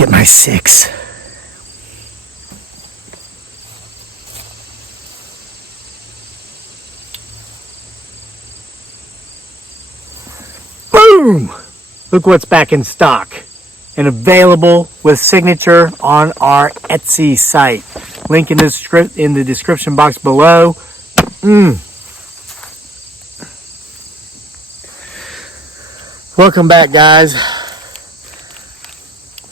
get my 6. Boom! Look what's back in stock and available with signature on our Etsy site. Link in the description box below. Welcome back, guys.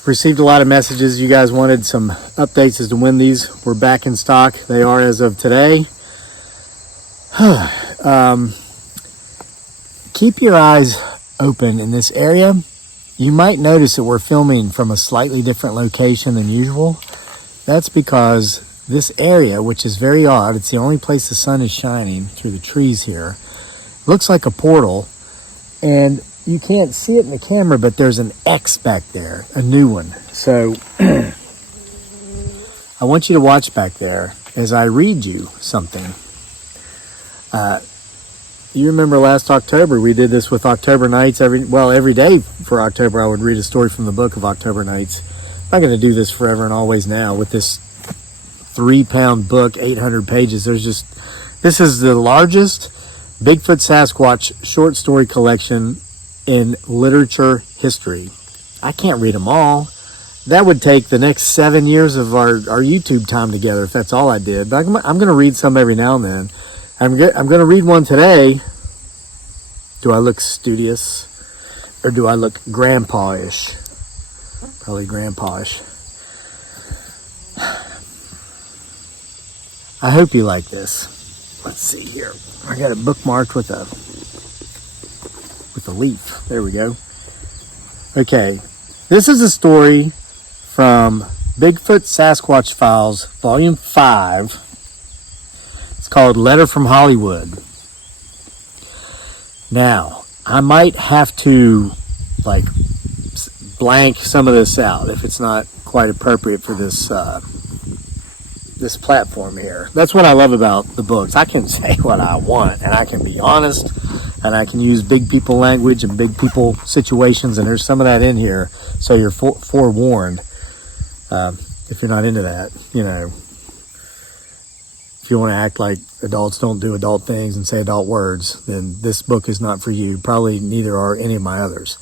Received a lot of messages. You guys wanted some updates as to when these were back in stock. They are as of today. Keep your eyes open in this area. You might notice that we're filming from a slightly different location than usual. That's because this area, which is very odd, it's the only place the sun is shining through the trees here, looks like a portal, and you can't see it in the camera, but there's an X back there, a new one. So I want you to watch back there as I read you something. You remember last October, we did this with October Nights. Every day for October, I would read a story from the book of October Nights. I'm not going to do this forever and always now with this 3-pound book, 800 pages. This is the largest Bigfoot Sasquatch short story collection in literature history. I can't read them all. That would take the next 7 years of our YouTube time together if that's all I did. But I'm going to read some every now and then. I'm going to read one today. Do I look studious? Or do I look grandpa-ish? Probably grandpa-ish. I hope you like this. Let's see here. I got it bookmarked with a leaf. There we go. Okay. This is a story from Bigfoot Sasquatch Files, Volume 5. It's called Letter from Hollywood. Now, I might have to blank some of this out if it's not quite appropriate for this this platform here. That's what I love about the books. I can say what I want, and I can be honest, and I can use big people language and big people situations, and there's some of that in here, so you're forewarned. If you're not into that, if you want to act like adults don't do adult things and say adult words, then this book is not for you. Probably neither are any of my others.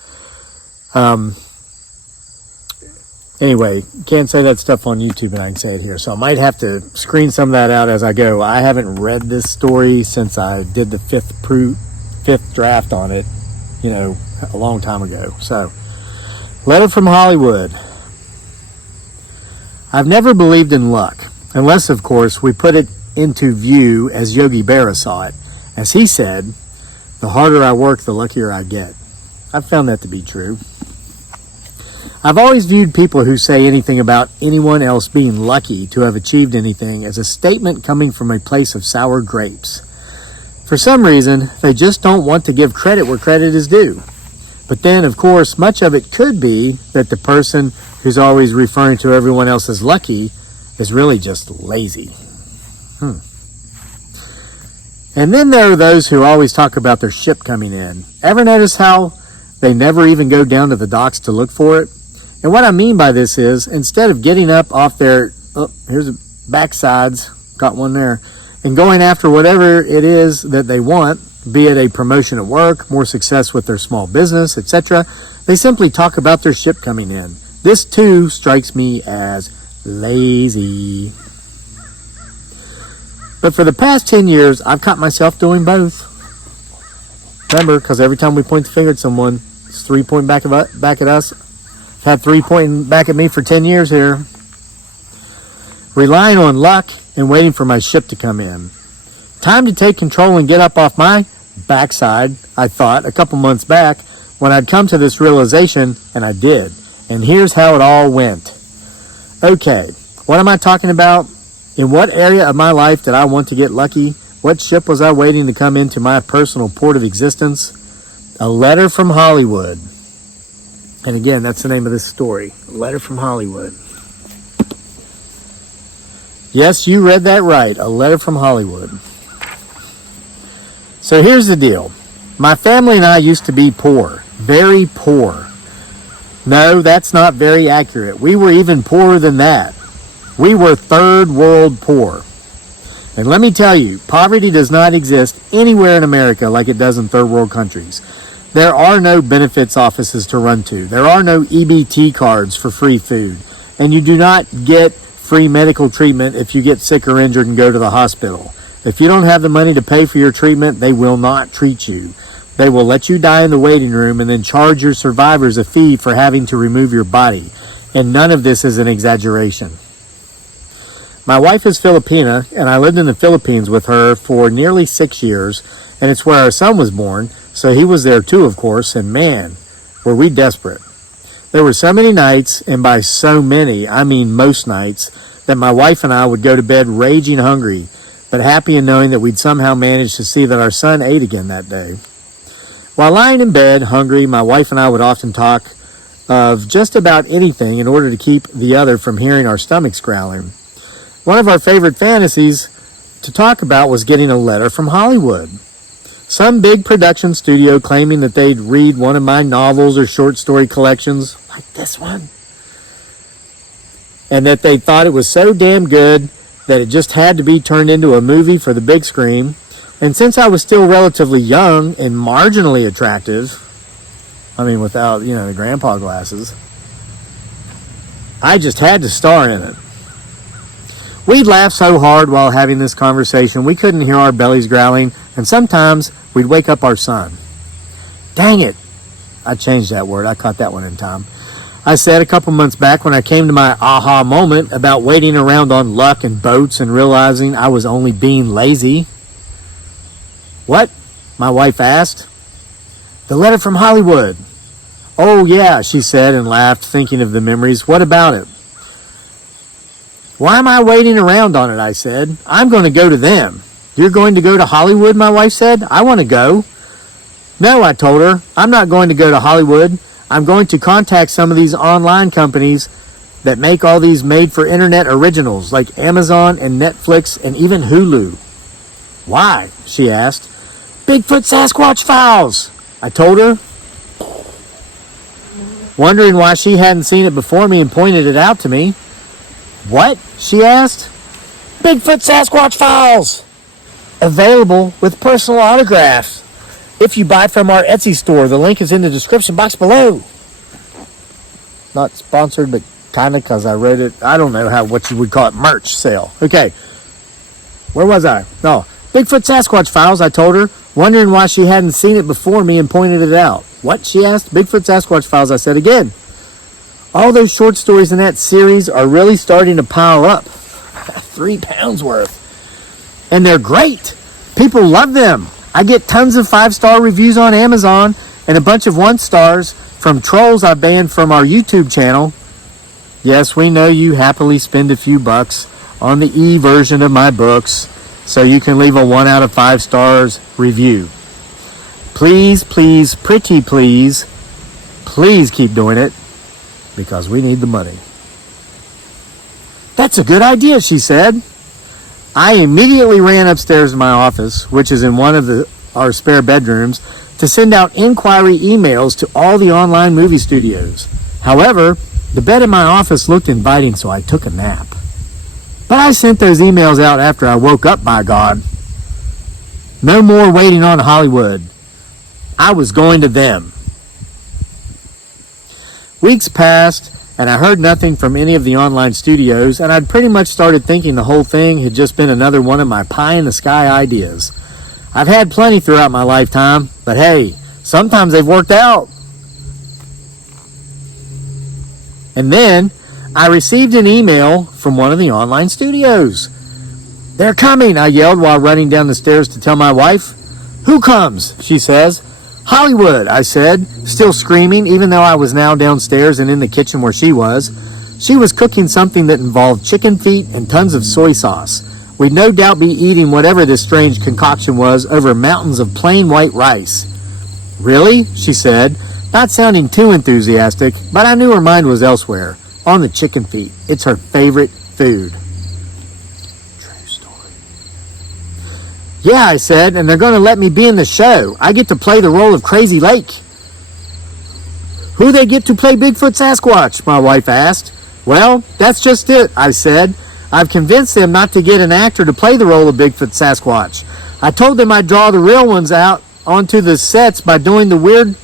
Anyway, can't say that stuff on YouTube, and I can say it here. So I might have to screen some of that out as I go. I haven't read this story since I did the fifth draft on it, a long time ago. So, Letter from Hollywood. I've never believed in luck, unless, of course, we put it into view as Yogi Berra saw it. As he said, the harder I work, the luckier I get. I've found that to be true. I've always viewed people who say anything about anyone else being lucky to have achieved anything as a statement coming from a place of sour grapes. For some reason, they just don't want to give credit where credit is due. But then, of course, much of it could be that the person who's always referring to everyone else as lucky is really just lazy. And then there are those who always talk about their ship coming in. Ever notice how they never even go down to the docks to look for it? And what I mean by this is, instead of getting up off their, here's the backsides, got one there, and going after whatever it is that they want, be it a promotion at work, more success with their small business, etc., they simply talk about their ship coming in. This too strikes me as lazy. But for the past 10 years, I've caught myself doing both. Remember, because every time we point the finger at someone, it's 3 pointing back at us. I've had 3 pointing back at me for 10 years here. Relying on luck and waiting for my ship to come in. Time to take control and get up off my backside, I thought, a couple months back, when I'd come to this realization, and I did. And here's how it all went. Okay, what am I talking about? In what area of my life did I want to get lucky? What ship was I waiting to come into my personal port of existence? A Letter from Hollywood. And again, that's the name of this story. A Letter from Hollywood. Yes, you read that right. A Letter from Hollywood. So here's the deal. My family and I used to be poor. Very poor. No, that's not very accurate. We were even poorer than that. We were third world poor. And let me tell you, poverty does not exist anywhere in America like it does in third world countries. There are no benefits offices to run to. There are no EBT cards for free food. And you do not get free medical treatment if you get sick or injured and go to the hospital. If you don't have the money to pay for your treatment, they will not treat you. They will let you die in the waiting room and then charge your survivors a fee for having to remove your body. And none of this is an exaggeration. My wife is Filipina, and I lived in the Philippines with her for nearly 6 years, and it's where our son was born, so he was there too, of course, and man, were we desperate. There were so many nights, and by so many, I mean most nights, that my wife and I would go to bed raging hungry, but happy in knowing that we'd somehow managed to see that our son ate again that day. While lying in bed, hungry, my wife and I would often talk of just about anything in order to keep the other from hearing our stomachs growling. One of our favorite fantasies to talk about was getting a letter from Hollywood. Some big production studio claiming that they'd read one of my novels or short story collections, like this one, and that they thought it was so damn good that it just had to be turned into a movie for the big screen. And since I was still relatively young and marginally attractive, I mean without, the grandpa glasses, I just had to star in it. We'd laugh so hard while having this conversation, we couldn't hear our bellies growling, and sometimes we'd wake up our son. Dang it. I changed that word. I caught that one in time. I said a couple months back when I came to my aha moment about waiting around on luck and boats and realizing I was only being lazy. What? My wife asked. The letter from Hollywood. Oh, yeah, she said and laughed, thinking of the memories. What about it? Why am I waiting around on it, I said. I'm going to go to them. You're going to go to Hollywood, my wife said. I want to go. No, I told her. I'm not going to go to Hollywood. I'm going to contact some of these online companies that make all these made-for-internet originals like Amazon and Netflix and even Hulu. Why? She asked. Bigfoot Sasquatch Files, I told her. Wondering why she hadn't seen it before me and pointed it out to me. What? She asked. Bigfoot Sasquatch Files. Available with personal autographs. If you buy from our Etsy store, the link is in the description box below. Not sponsored, but kind of because I wrote it. I don't know what you would call it, merch sale. Okay. Where was I? No. Bigfoot Sasquatch Files, I told her, wondering why she hadn't seen it before me and pointed it out. What? She asked. Bigfoot Sasquatch Files, I said again. All those short stories in that series are really starting to pile up. 3 pounds worth. And they're great. People love them. I get tons of 5-star reviews on Amazon and a bunch of 1-stars from trolls I banned from our YouTube channel. Yes, we know you happily spend a few bucks on the e-version of my books so you can leave a 1 out of 5 stars review. Please, please, pretty please, please keep doing it because we need the money. That's a good idea, she said. I immediately ran upstairs to my office, which is in one of our spare bedrooms, to send out inquiry emails to all the online movie studios. However, the bed in my office looked inviting, so I took a nap. But I sent those emails out after I woke up, by God. No more waiting on Hollywood. I was going to them. Weeks passed, and I heard nothing from any of the online studios, and I'd pretty much started thinking the whole thing had just been another one of my pie-in-the-sky ideas. I've had plenty throughout my lifetime, but hey, sometimes they've worked out. And then I received an email from one of the online studios. They're coming, I yelled while running down the stairs to tell my wife. Who comes? She says. Hollywood, I said, still screaming, even though I was now downstairs and in the kitchen where she was. She was cooking something that involved chicken feet and tons of soy sauce. We'd no doubt be eating whatever this strange concoction was over mountains of plain white rice. Really? She said, not sounding too enthusiastic, but I knew her mind was elsewhere, on the chicken feet. It's her favorite food. True story. Yeah, I said, and they're going to let me be in the show. I get to play the role of Crazy Lake. Who they get to play Bigfoot Sasquatch? My wife asked. Well, that's just it, I said. I've convinced them not to get an actor to play the role of Bigfoot Sasquatch. I told them I'd draw the real ones out onto the sets by doing the weird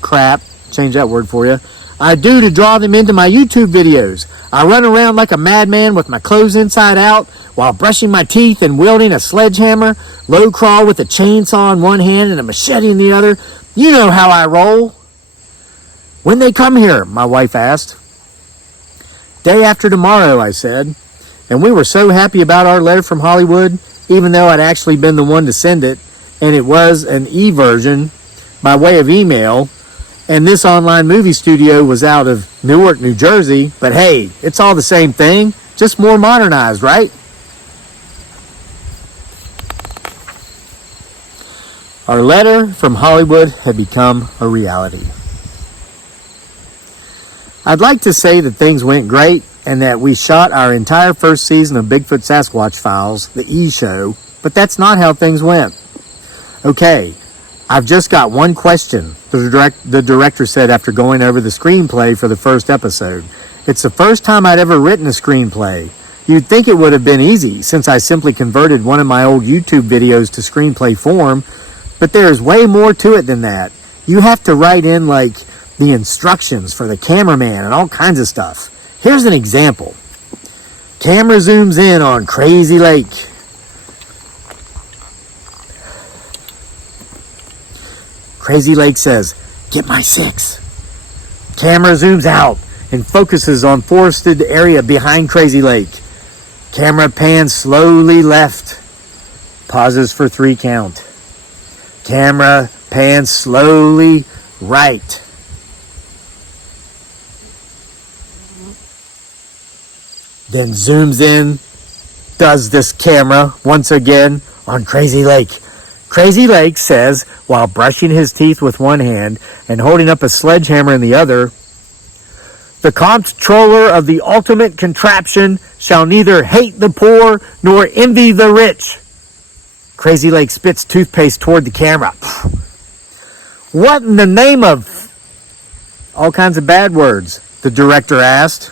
crap, change that word for you, I do to draw them into my YouTube videos. I run around like a madman with my clothes inside out while brushing my teeth and wielding a sledgehammer, low crawl with a chainsaw in one hand and a machete in the other. You know how I roll. When they come here, my wife asked. Day after tomorrow, I said. And we were so happy about our letter from Hollywood, even though I'd actually been the one to send it, and it was an e-version by way of email, and this online movie studio was out of Newark, New Jersey, but hey, it's all the same thing, just more modernized, right? Our letter from Hollywood had become a reality. I'd like to say that things went great and that we shot our entire first season of Bigfoot Sasquatch Files, the E-Show, but that's not how things went. Okay, I've just got one question, the director said after going over the screenplay for the first episode. It's the first time I'd ever written a screenplay. You'd think it would have been easy, since I simply converted one of my old YouTube videos to screenplay form, but there is way more to it than that. You have to write in, like, the instructions for the cameraman and all kinds of stuff. Here's an example. Camera zooms in on Crazy Lake. Crazy Lake says, "Get my 6." Camera zooms out and focuses on forested area behind Crazy Lake. Camera pans slowly left. Pauses for 3 count. Camera pans slowly right. Then zooms in, does this camera once again on Crazy Lake. Crazy Lake says, while brushing his teeth with one hand and holding up a sledgehammer in the other, "The comptroller of the ultimate contraption shall neither hate the poor nor envy the rich." Crazy Lake spits toothpaste toward the camera. "What in the name of..." All kinds of bad words, the director asked.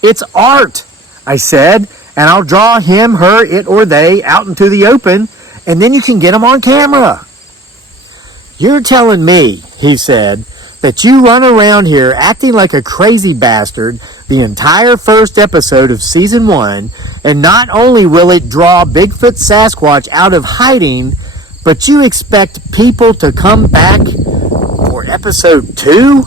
"It's art," I said, "and I'll draw him, her, it, or they out into the open, and then you can get them on camera." "You're telling me," he said, "that you run around here acting like a crazy bastard the entire first episode of season 1, and not only will it draw Bigfoot Sasquatch out of hiding, but you expect people to come back for episode 2?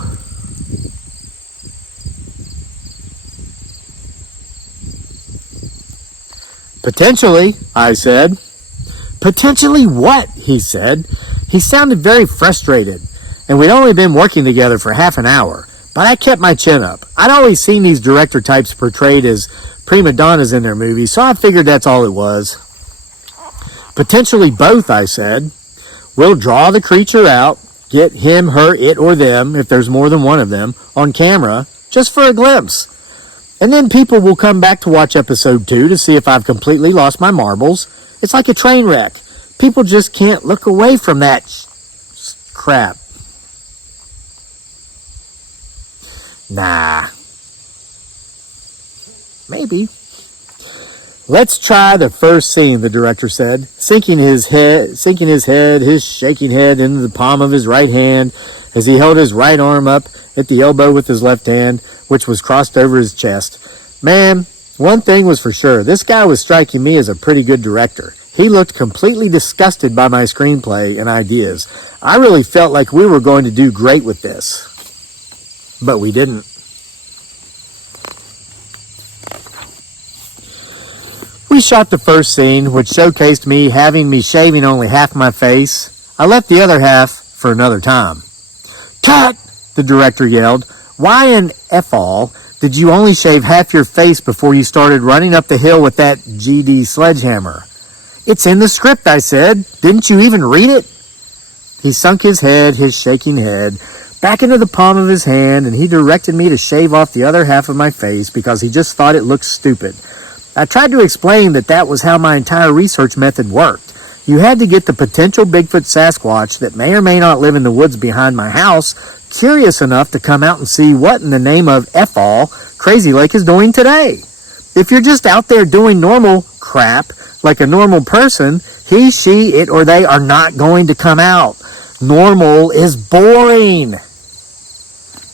"Potentially," I said. "Potentially what?" he said. He sounded very frustrated, and we'd only been working together for half an hour, but I kept my chin up. I'd always seen these director types portrayed as prima donnas in their movies, so I figured that's all it was. "Potentially both," I said. "We'll draw the creature out, get him, her, it, or them, if there's more than one of them, on camera, just for a glimpse. And then people will come back to watch episode 2 to see if I've completely lost my marbles. It's like a train wreck. People just can't look away from that crap." "Nah. Maybe." "Let's try the first scene," the director said, sinking his head, his shaking head into the palm of his right hand as he held his right arm up at the elbow with his left hand, which was crossed over his chest. Man, one thing was for sure. This guy was striking me as a pretty good director. He looked completely disgusted by my screenplay and ideas. I really felt like we were going to do great with this. But we didn't. We shot the first scene, which showcased me having me shaving only half my face. I left the other half for another time. "Cut!" the director yelled. "Why in F-all did you only shave half your face before you started running up the hill with that GD sledgehammer?" "It's in the script," I said. "Didn't you even read it?" He sunk his head, his shaking head, back into the palm of his hand, and he directed me to shave off the other half of my face because he just thought it looked stupid. I tried to explain that that was how my entire research method worked. You had to get the potential Bigfoot Sasquatch that may or may not live in the woods behind my house curious enough to come out and see what in the name of F-all Crazy Lake is doing today. If you're just out there doing normal crap like a normal person, he, she, it, or they are not going to come out. Normal is boring.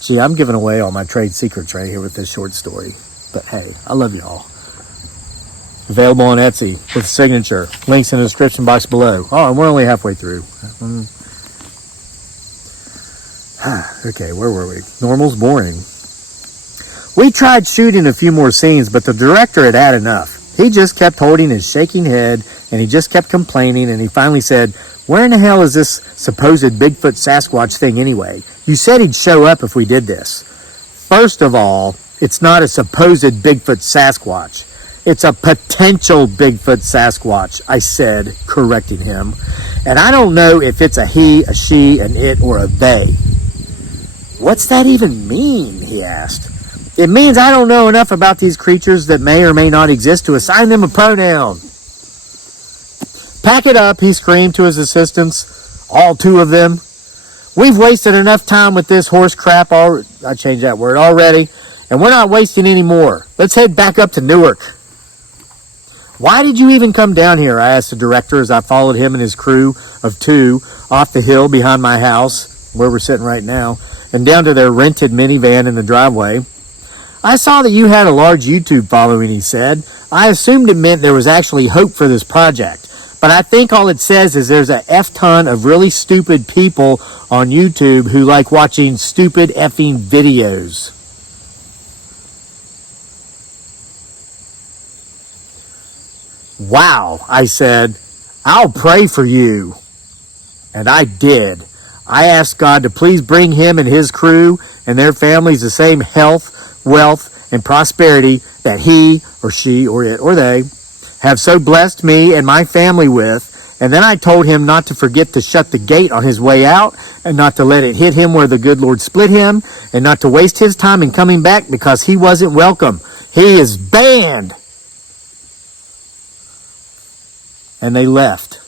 Gee, I'm giving away all my trade secrets right here with this short story. But hey, I love y'all. Available on Etsy with signature. Links in the description box below. Oh, and we're only halfway through. Okay, where were we? Normal's boring. We tried shooting a few more scenes, but the director had had enough. He just kept holding his shaking head, and he just kept complaining, and he finally said, "Where in the hell is this supposed Bigfoot Sasquatch thing anyway? You said he'd show up if we did this." First of all, it's not a supposed Bigfoot Sasquatch. It's a potential Bigfoot Sasquatch, I said, correcting him. And I don't know if it's a he, a she, an it, or a they. What's that even mean? He asked. It means I don't know enough about these creatures that may or may not exist to assign them a pronoun. Pack it up, he screamed to his assistants, all two of them. We've wasted enough time with this horse crap I changed that word already, and we're not wasting any more. Let's head back up to Newark. Why did you even come down here? I asked the director as I followed him and his crew of two off the hill behind my house, where we're sitting right now, and down to their rented minivan in the driveway. I saw that you had a large YouTube following, he said. I assumed it meant there was actually hope for this project, but I think all it says is there's a F-ton of really stupid people on YouTube who like watching stupid effing videos. Wow, I said, I'll pray for you. And I did. I asked God to please bring him and his crew and their families the same health, wealth, and prosperity that he or she or it or they have so blessed me and my family with. And then I told him not to forget to shut the gate on his way out and not to let it hit him where the good Lord split him and not to waste his time in coming back because he wasn't welcome. He is banned. And they left.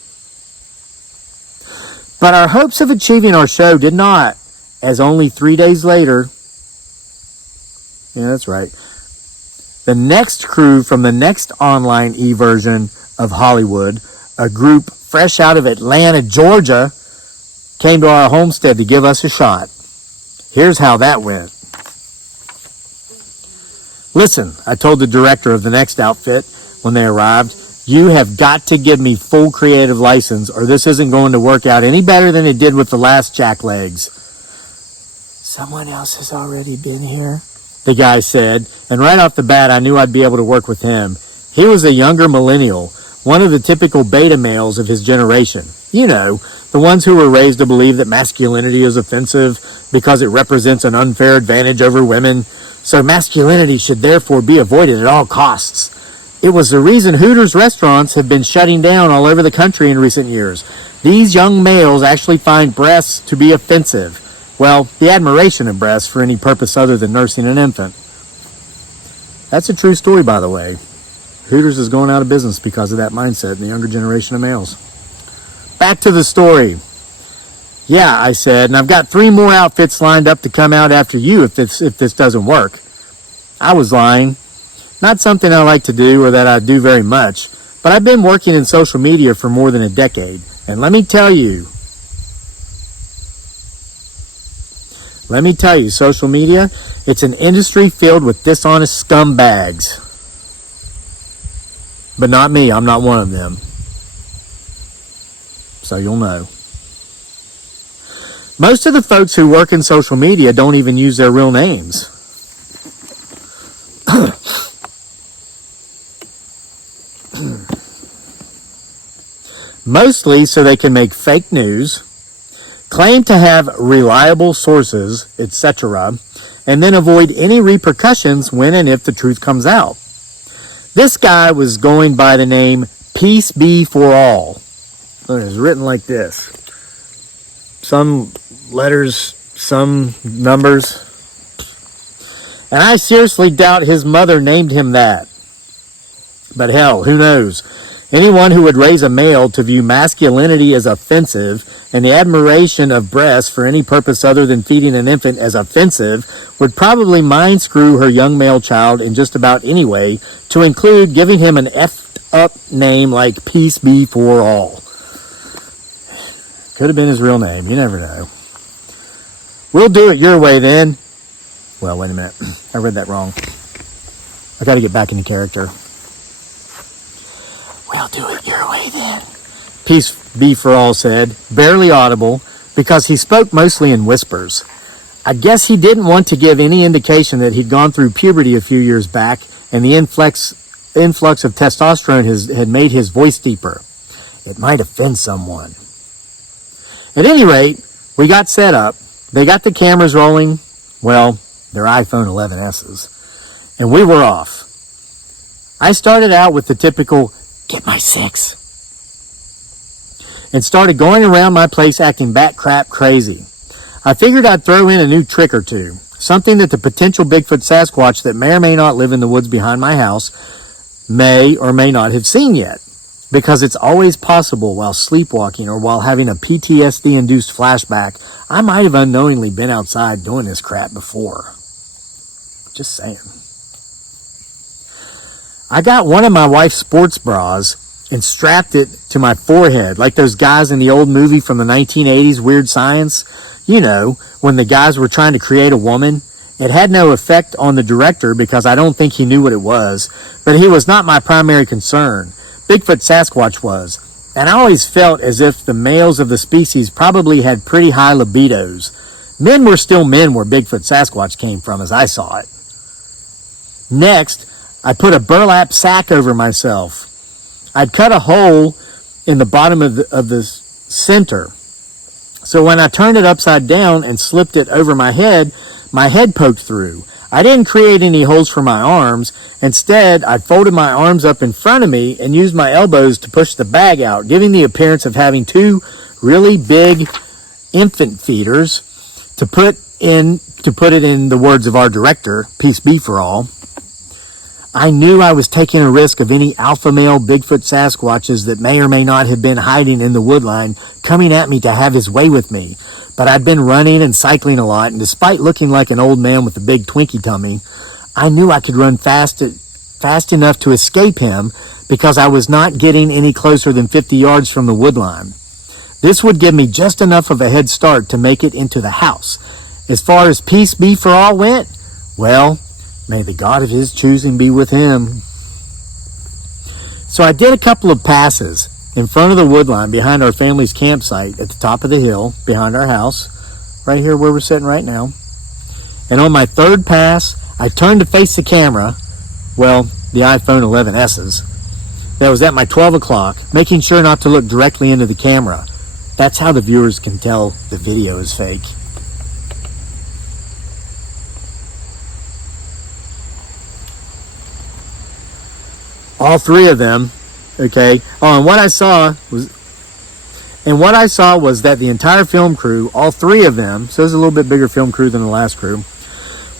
But our hopes of achieving our show did not, as only 3 days later, yeah, that's right, the next crew from the next online e-version of Hollywood, a group fresh out of Atlanta, Georgia, came to our homestead to give us a shot. Here's how that went. Listen, I told the director of the next outfit when they arrived, you have got to give me full creative license or this isn't going to work out any better than it did with the last jacklegs. Someone else has already been here, the guy said, and right off the bat I knew I'd be able to work with him. He was a younger millennial, one of the typical beta males of his generation. You know, the ones who were raised to believe that masculinity is offensive because it represents an unfair advantage over women, so masculinity should therefore be avoided at all costs. It was the reason Hooters restaurants have been shutting down all over the country in recent years. These young males actually find breasts to be offensive. Well, the admiration of breasts for any purpose other than nursing an infant. That's a true story, by the way. Hooters is going out of business because of that mindset in the younger generation of males. Back to the story. Yeah, I said, and I've got 3 more outfits lined up to come out after you if this doesn't work. I was lying. Not something I like to do or that I do very much, but I've been working in social media for more than a decade. And let me tell you, social media, it's an industry filled with dishonest scumbags. But not me, I'm not one of them. So you'll know. Most of the folks who work in social media don't even use their real names. Mostly so they can make fake news, claim to have reliable sources, etc., and then avoid any repercussions when and if the truth comes out. This guy was going by the name Peace Be For All. It was written like this. Some letters, some numbers. And I seriously doubt his mother named him that. But hell, who knows? Anyone who would raise a male to view masculinity as offensive and the admiration of breasts for any purpose other than feeding an infant as offensive would probably mind screw her young male child in just about any way, to include giving him an effed up name like Peace Be For All. Could have been his real name. You never know. We'll do it your way then. Well, wait a minute. I read that wrong. I got to get back into character. We'll do it your way then, Peace Be For All said, barely audible, because he spoke mostly in whispers. I guess he didn't want to give any indication that he'd gone through puberty a few years back, and the influx of testosterone had made his voice deeper. It might offend someone. At any rate, we got set up. They got the cameras rolling, well, their iPhone 11S's, and we were off. I started out with the typical, get my 6, and started going around my place acting bat crap crazy. I figured I'd throw in a new trick or two, something that the potential Bigfoot Sasquatch that may or may not live in the woods behind my house may or may not have seen yet, because it's always possible while sleepwalking or while having a PTSD-induced flashback, I might have unknowingly been outside doing this crap before. Just saying. I got one of my wife's sports bras and strapped it to my forehead, like those guys in the old movie from the 1980s, Weird Science. You know, when the guys were trying to create a woman. It had no effect on the director because I don't think he knew what it was, but he was not my primary concern. Bigfoot Sasquatch was, and I always felt as if the males of the species probably had pretty high libidos. Men were still men where Bigfoot Sasquatch came from, as I saw it. Next, I put a burlap sack over myself. I'd cut a hole in the bottom of the center. So when I turned it upside down and slipped it over my head poked through. I didn't create any holes for my arms. Instead, I folded my arms up in front of me and used my elbows to push the bag out, giving the appearance of having two really big infant feeders, to put it in the words of our director, Peace Be For All. I knew I was taking a risk of any alpha male Bigfoot Sasquatches that may or may not have been hiding in the woodline coming at me to have his way with me. But I'd been running and cycling a lot, and despite looking like an old man with a big Twinkie tummy, I knew I could run fast enough to escape him because I was not getting any closer than 50 yards from the woodline. This would give me just enough of a head start to make it into the house. As far as Peace Be For All went, well, may the God of his choosing be with him. So I did a couple of passes in front of the woodline behind our family's campsite at the top of the hill behind our house, right here where we're sitting right now. And on my third pass, I turned to face the camera, well, the iPhone 11S's, that was at my 12 o'clock, making sure not to look directly into the camera. That's how the viewers can tell the video is fake. All three of them, okay. Oh, and what I saw was that the entire film crew, all three of them, so it's a little bit bigger film crew than the last crew,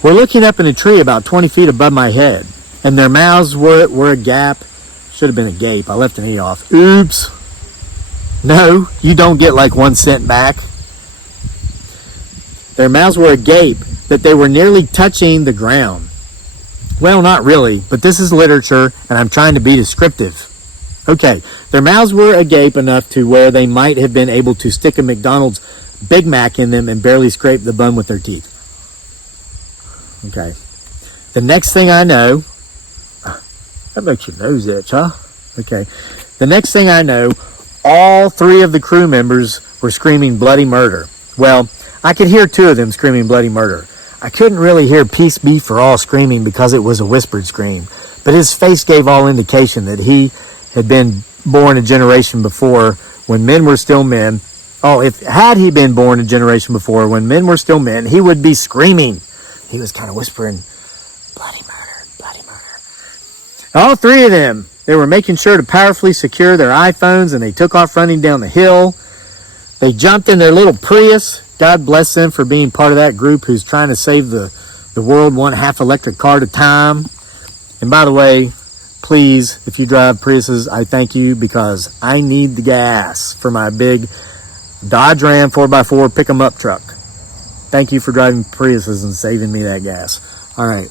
were looking up in a tree about 20 feet above my head, and their mouths were a gap. Should have been a gape. I left an E off. Oops. No, you don't get like 1 cent back. Their mouths were agape, that they were nearly touching the ground. Well, not really, but this is literature, and I'm trying to be descriptive. Okay, their mouths were agape enough to where they might have been able to stick a McDonald's Big Mac in them and barely scrape the bun with their teeth. Okay. The next thing I know, that makes your nose itch, huh? Okay. The next thing I know, all three of the crew members were screaming bloody murder. Well, I could hear two of them screaming bloody murder. I couldn't really hear Peace Be For All screaming because it was a whispered scream, but his face gave all indication that he had been born a generation before when men were still men. Oh, had he been born a generation before when men were still men, he would be screaming. He was kind of whispering, bloody murder, bloody murder. All three of them, they were making sure to powerfully secure their iPhones, and they took off running down the hill. They jumped in their little Prius. God bless them for being part of that group who's trying to save the world one half electric car at a time. And by the way, please, if you drive Priuses, I thank you, because I need the gas for my big Dodge Ram 4x4 pick 'em up truck. Thank you for driving Priuses and saving me that gas. All right.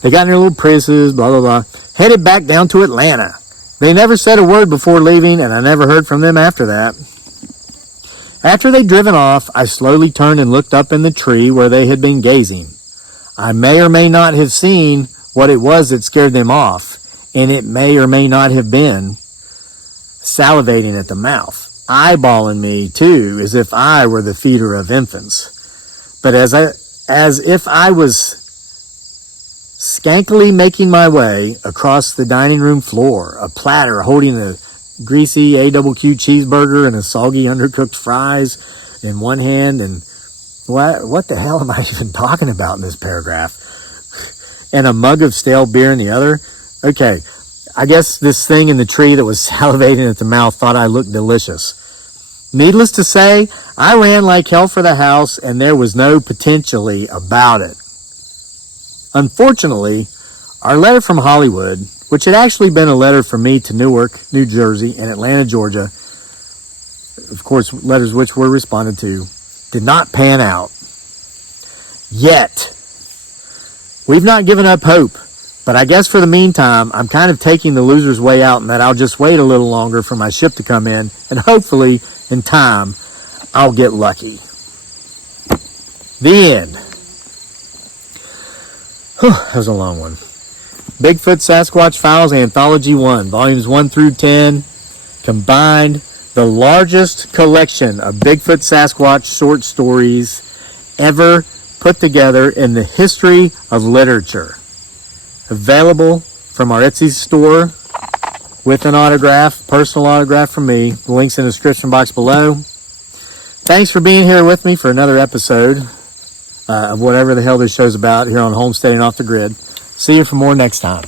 They got in their little Priuses, blah, blah, blah. Headed back down to Atlanta. They never said a word before leaving, and I never heard from them after that. After they'd driven off, I slowly turned and looked up in the tree where they had been gazing. I may or may not have seen what it was that scared them off, and it may or may not have been salivating at the mouth, eyeballing me too, as if I were the feeder of infants. But as if I was skankily making my way across the dining room floor, a platter holding a greasy AWQ cheeseburger and a soggy undercooked fries in one hand, and what the hell am I even talking about in this paragraph? And a mug of stale beer in the other. Okay, I guess this thing in the tree that was salivating at the mouth thought I looked delicious. Needless to say, I ran like hell for the house, and there was no potentially about it. Unfortunately, our letter from Hollywood, which had actually been a letter from me to Newark, New Jersey, and Atlanta, Georgia, of course, letters which were responded to, did not pan out. Yet. We've not given up hope, but I guess for the meantime, I'm kind of taking the loser's way out, and that I'll just wait a little longer for my ship to come in, and hopefully, in time, I'll get lucky. The end. Whew, that was a long one. Bigfoot Sasquatch Files Anthology 1, Volumes 1 through 10, combined, the largest collection of Bigfoot Sasquatch short stories ever put together in the history of literature. Available from our Etsy store with an autograph, personal autograph from me. The link's in the description box below. Thanks for being here with me for another episode of whatever the hell this show's about here on Homesteading Off the Grid. See you for more next time.